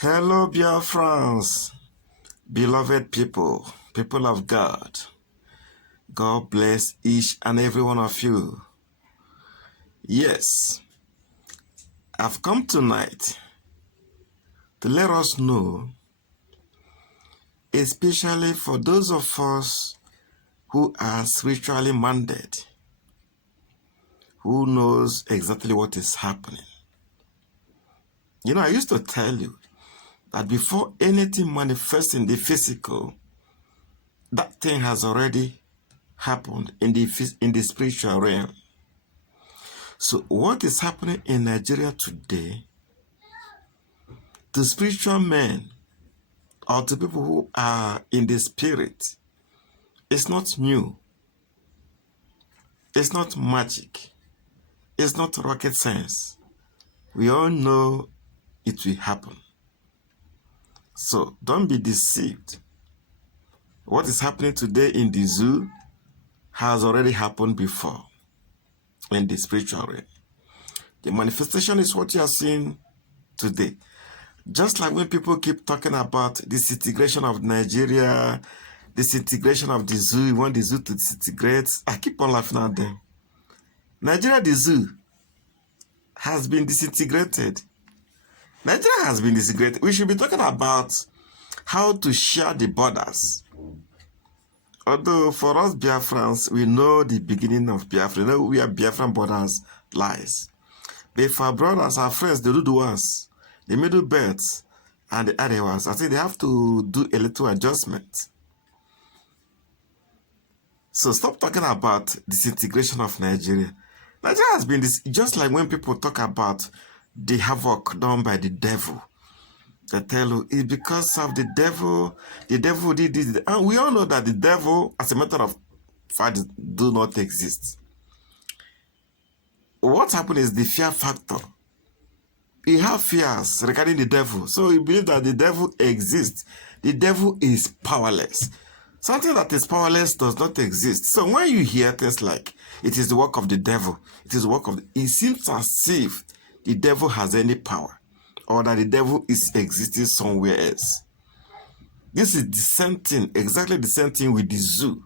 Hello, dear friends, beloved people, people of God. God bless each and every one of you. Yes, I've come tonight to let us know, especially for those of us who are spiritually minded, who knows exactly what is happening. You know, I used to tell you that before anything manifests in the physical, that thing has already happened in the spiritual realm. So what is happening in Nigeria today, to spiritual men or to people who are in the spirit, it's not new. It's not magic. It's not rocket science. We all know it will happen. So don't be deceived. What is happening today in the zoo has already happened before in the spiritual realm. The manifestation is what you are seeing today. Just like when people keep talking about the disintegration of Nigeria, disintegration of the zoo, you want the zoo to disintegrate, I keep on laughing at them. Nigeria, the zoo, has been disintegrated. Nigeria has been disintegrated. We should be talking about how to share the borders. Although for us Biafrans, we know the beginning of Biafra, we know where Biafran borders lies. But for our brothers, our friends, the Rudu ones, the Middle Belts, and the other ones, I think they have to do a little adjustment. So stop talking about disintegration of Nigeria. Nigeria has been this, just like when people talk about the havoc done by the devil. They tell you it's because of the devil did this. And we all know that the devil, as a matter of fact, do not exist. What happened is the fear factor. You have fears regarding the devil. So you believe that the devil exists. The devil is powerless. Something that is powerless does not exist. So when you hear things like, it is the work of the devil, it is the work of it seems as if the devil has any power or that the devil is existing somewhere else. This is the same thing, exactly the same thing with the zoo.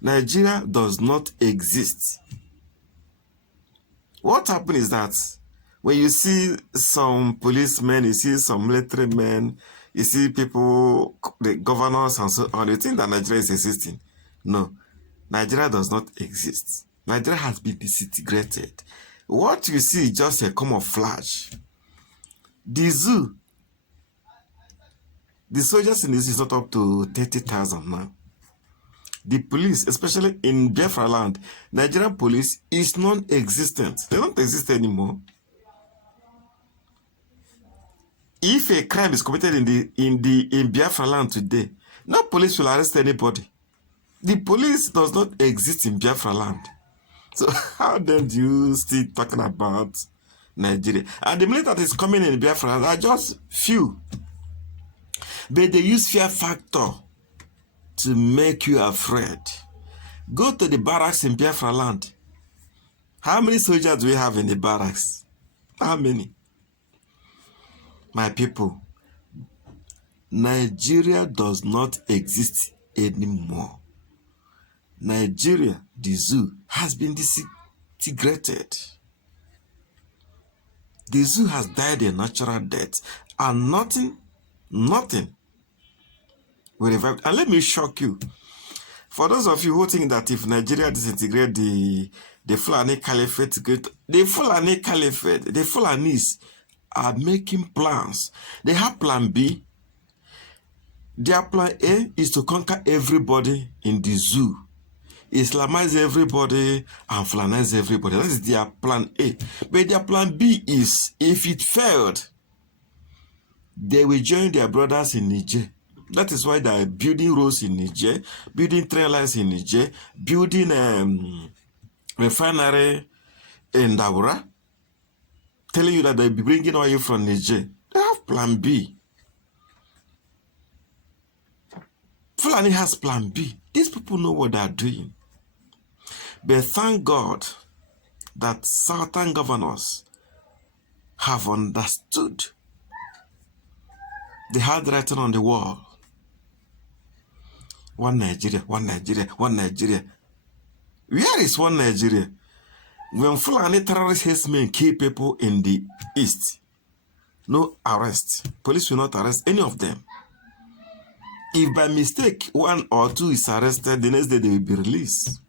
Nigeria does not exist. What happened is that when you see some policemen, you see some military men, you see people, the governors and so on, you think that Nigeria is existing. No, Nigeria does not exist. Nigeria has been disintegrated. What you see is just a camouflage. The zoo, the soldiers in this is not up to 30,000 now. The police, especially in Biafra land, Nigerian police is non-existent. They don't exist anymore. If a crime is committed in Biafra land today, no police will arrest anybody. The police does not exist in Biafra land. So how then do you still talking about Nigeria? And the military that is coming in Biafra land are just few. But they use fear factor to make you afraid. Go to the barracks in Biafra land. How many soldiers do we have in the barracks? How many? My people, Nigeria does not exist anymore. Nigeria, the zoo, has been disintegrated. The zoo has died a natural death, and nothing will revive. And let me shock you. For those of you who think that if Nigeria disintegrate the Fulani Caliphate, the Fulani Caliphate, the Fulanis are making plans. They have plan B. Their plan A is to conquer everybody in the zoo, Islamize everybody and Fulanize everybody. That is their plan A. But their plan B is, if it failed, they will join their brothers in Niger. That is why they are building roads in Niger, building trail lines in Niger, building refinery in Daura, telling you that they'll be bringing oil from Niger. They have plan B. Fulani has plan B. These people know what they are doing. But thank God that southern governors have understood They had written on the wall, one Nigeria, one Nigeria, one Nigeria. Where is one Nigeria? When Fulani terrorist herdsmen kill people in the east, no arrest. Police will not arrest any of them. If by mistake one or two is arrested, the next day they will be released.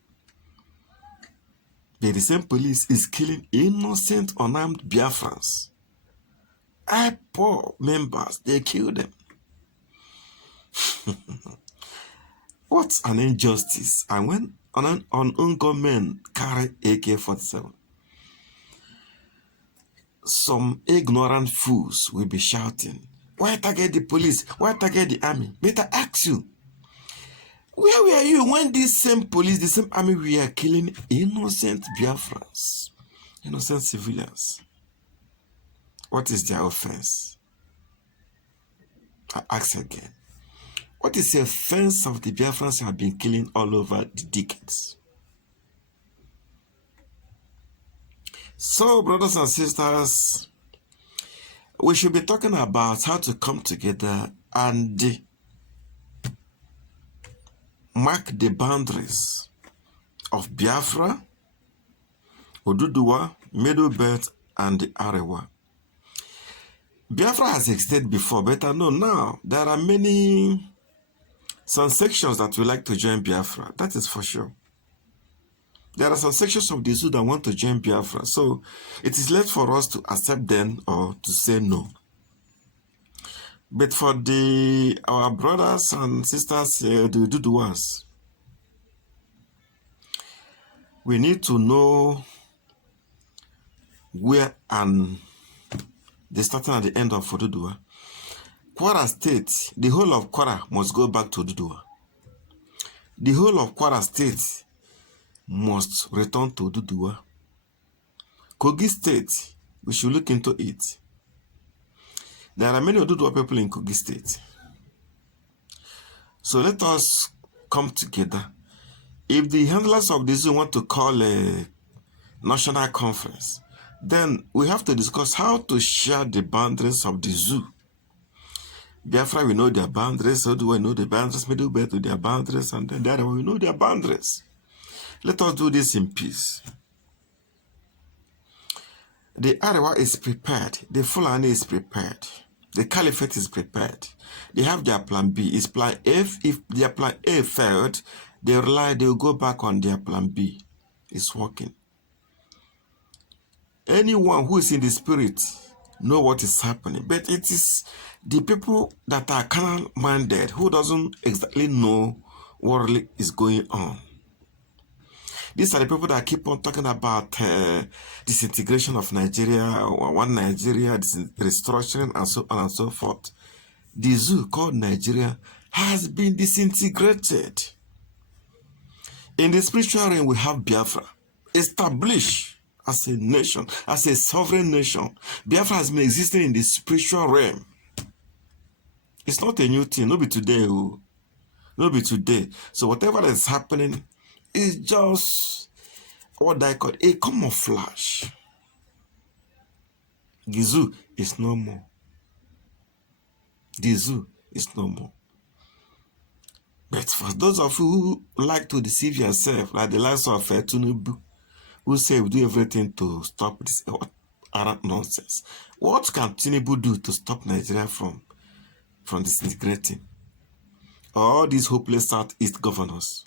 But the same police is killing innocent, unarmed Biafrans. IPOB members, they kill them. What an injustice. And when unarmed men carry AK-47, some ignorant fools will be shouting, why target the police? Why target the army? Better ask you, where were you when this same police, the same army were killing innocent Biafrans, innocent civilians? What is their offense? I ask again. What is the offense of the Biafrans who have been killing all over the decades? So, brothers and sisters, we should be talking about how to come together and mark the boundaries of Biafra, Oduduwa, Middle Belt, and the Arewa. Biafra has existed before, but I know now there are some sections that would like to join Biafra. That is for sure. There are some sections of the zoo that want to join Biafra. So it is left for us to accept them or to say no. But for our brothers and sisters, the Oduduwas, we need to know where and the starting and the end of Oduduwa. Kwara State, the whole of Kwara must go back to Oduduwa. The whole of Kwara State must return to Oduduwa. Kogi State, we should look into it. There are many Oduduwa people in Kogi State. So let us come together. If the handlers of the zoo want to call a national conference, then we have to discuss how to share the boundaries of the zoo. Biafra, we know their boundaries. How do we know the boundaries? Middle Belt with their boundaries, and then the other one, we know their boundaries. Let us do this in peace. The Arewa is prepared. The Fulani is prepared. The Caliphate is prepared. They have their plan B. It's plan F. If their plan A failed, they'll go back on their plan B. It's working. Anyone who is in the spirit know what is happening, but it is the people that are carnal-minded who doesn't exactly know what really is going on. These are the people that keep on talking about disintegration of Nigeria, one Nigeria, restructuring, and so on and so forth. The zoo called Nigeria has been disintegrated. In the spiritual realm, we have Biafra, established as a nation, as a sovereign nation. Biafra has been existing in the spiritual realm. It's not a new thing, no be today. No be today. So whatever is happening is just what I call a camouflage. The zoo is no more. The zoo is no more. But for those of you who like to deceive yourself, like the likes of Tinubu, who say we do everything to stop this nonsense. What can Tinubu do to stop Nigeria from disintegrating? All these hopeless Southeast governors,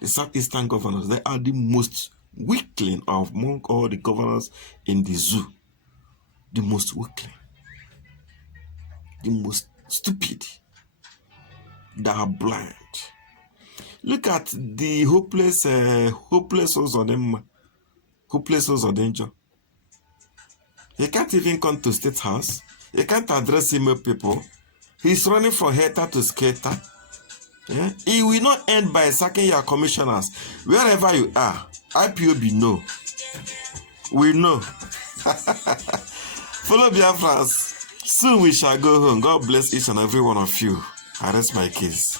the Southeastern governors, they are the most weakling among all the governors in the zoo. The most weakling. The most stupid. They are blind. Look at the hopeless souls of them. Hopeless souls of danger. He can't even come to State House. He can't address email people. He's running from hater to skater. Yeah? He will not end by sacking your commissioners. Wherever you are, IPOB know. We know. Follow Biafras. Soon we shall go home. God bless each and every one of you. I rest my case.